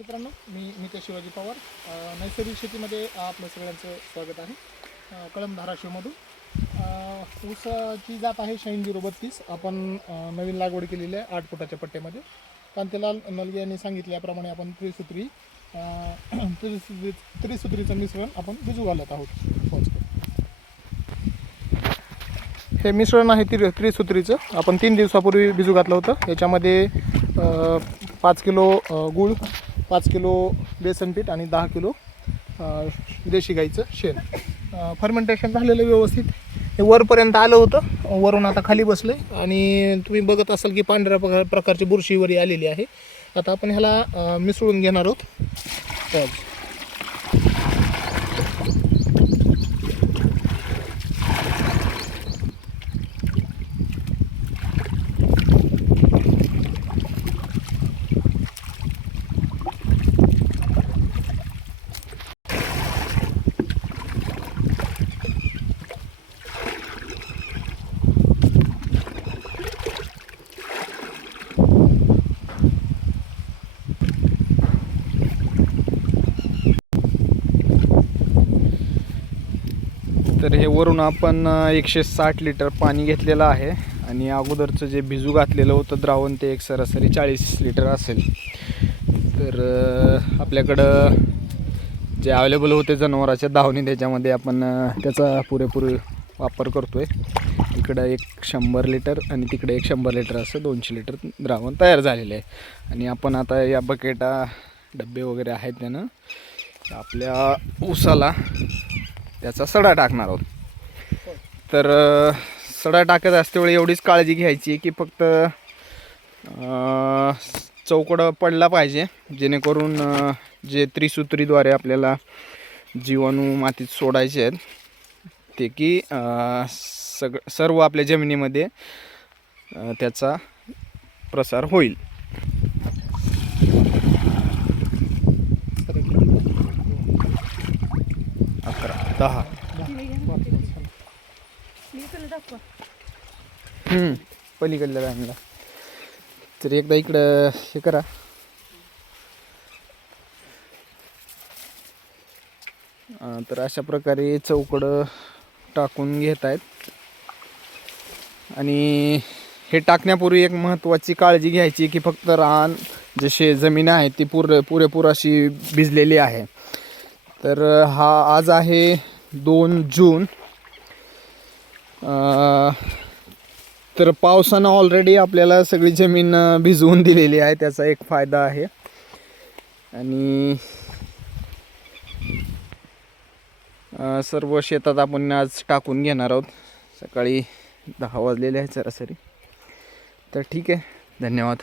मित्रांनो, मी शिवाजी पवार. नैसर्गिक शेतीमध्ये आपलं सगळ्यांचं स्वागत आहे. कळंब धाराशिवमधून ऊसाची जात आहे शाईन 032. आपण नवीन लागवड केलेली आहे 8 फुटाच्या पट्ट्यामध्ये. कांतीलाल नलगे यांनी सांगितल्याप्रमाणे आपण त्रिसूत्रीचं मिश्रण आपण भिजू घालत आहोत. हे मिश्रण आहे त्रिसूत्रीचं. आपण 3 दिवसापूर्वी भिजू घातलं होतं. याच्यामध्ये 5 किलो गूळ, 5 किलो बेसन पीठ आणि 10 किलो देशी गाईचं शेण. फर्मेंटेशन झालेलं व्यवस्थित. हे वरपर्यंत आलं होतं, वरून आता खाली बसलं आहे आणि तुम्ही बघत असाल की पांढऱ्या प्रकारची बुरशीवरी आलेली आहे. आता आपण ह्याला मिसळून घेणार आहोत. तर हे वरून आपण 160 लिटर पाणी घेतलेलं आहे आणि अगोदरचं जे भिजू घातलेलं होतं द्रावण ते एक सरासरी 40 लिटर असेल. तर आपल्याकडं जे अवेलेबल होते जनावराच्या दावणी त्याच्यामध्ये आपण त्याचा पुरेपूर वापर करतो आहे. इकडं 100 लिटर आणि तिकडे 100 लिटर असं 200 लिटर द्रावण तयार झालेलं आहे. आणि आपण आता या बकेटा डबे वगैरे आहेत त्यानं आपल्या ऊसाला त्याचा सडा टाकणार आहोत. तर सडा टाकत असतेवेळी एवढीच काळजी घ्यायची की फक्त चौकड पडला पाहिजे, जेणेकरून जे त्रिसूत्रीद्वारे आपल्याला जीवाणू मातीत सोडायचे आहेत ते की सर्व आपल्या जमिनीमध्ये त्याचा प्रसार होईल. पलीकडल्या लाईनला. तर एकदा इकडं हे करा. तर अशा प्रकारे चौकड टाकून घेत आहेत. आणि हे टाकण्यापूर्वी एक महत्त्वाची काळजी घ्यायची की फक्त रान जशी जमीन आहे ती पुरेपूर अशी भिजलेली आहे. तर आज आहे 2 जून. तर पावसानं ऑलरेडी आपल्याला सगळी जमीन भिजवून दिलेली आहे, त्याचा एक फायदा आहे. आणि सर्व शेतात आपण आज टाकून घेणार आहोत. सकाळी 10 वाजलेले आहेत सरासरी. तर ठीक आहे, धन्यवाद.